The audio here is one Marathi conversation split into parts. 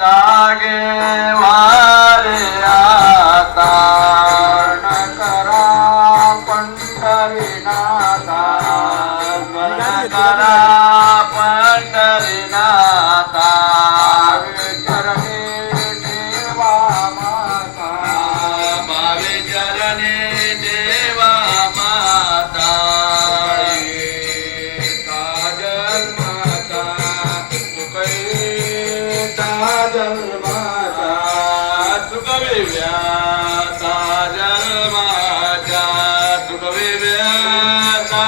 जागे वारे आता न करा पंढरीनाथा करा पंढरीनाथा चरणी देवा माता भावे चरणी देवा माता काजल माता जन्माचा सुखविव्याचा जन्माचा सुखविव्याचा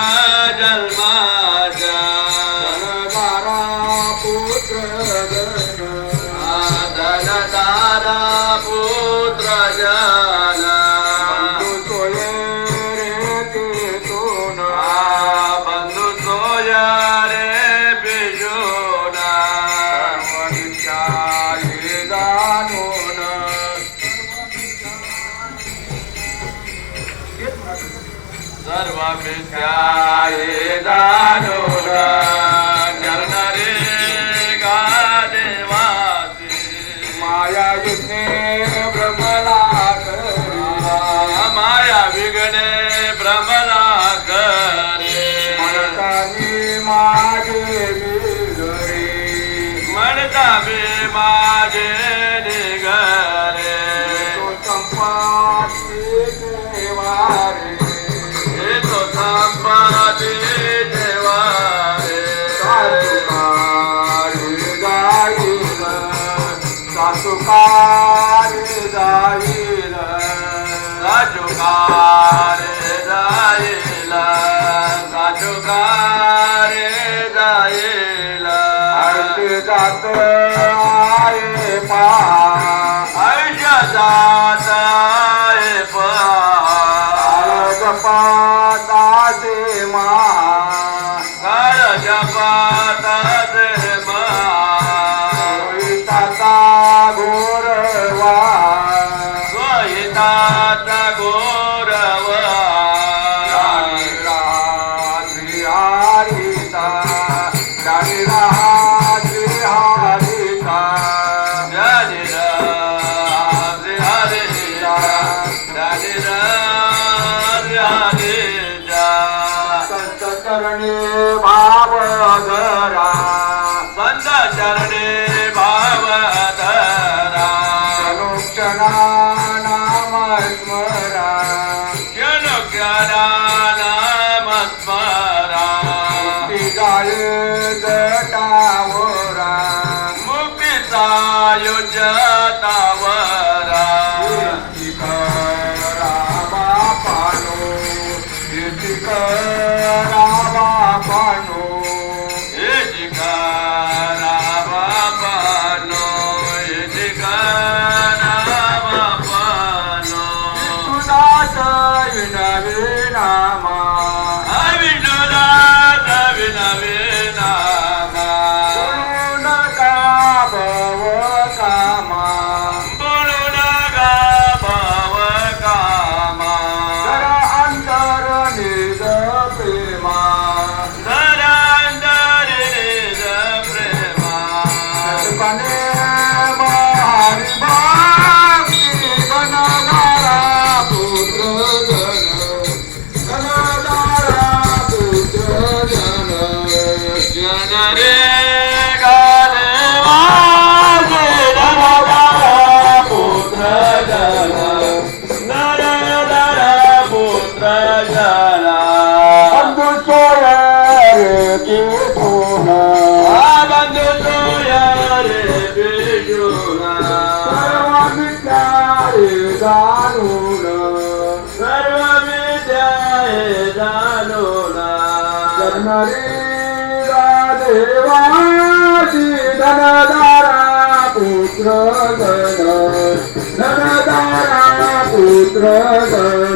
जन्माचा धनदारा पुत्र धनदारा पुत्र जन बंधू सोय रे तिथून बंधू सोय रे बिजूना सर्व मिथ्याये जाणून चरण रे गा देवासी माया विघ्ने भ्रमला करे माया विघ्ने भ्रमला करे म्हणतानी माझे निघरे म्हणता मी माझे निघरे तो संपाती देवारे संपाती देवारे सासुकार जाईल सासुकार जाईल सासुकार जाईल आयुष्य जात आहे पा आयुष्य जात आहे पा जपाताचे मा काळ जपाताचे मा सोयिताचा गोरवा सोयिताचा गोरवा रात्री हरिता रात्री हरिता चरणे भाव धरा संत चरणे भाव धरा क्षणा नाम स्मरा क्षणा नाम स्मरा मुक्ती जाय जटावरा मुक्तीचा जटावरा सर्व विद्याये जाणून देवाची धनदारा पुत्र गण धनदारा पुत्र गण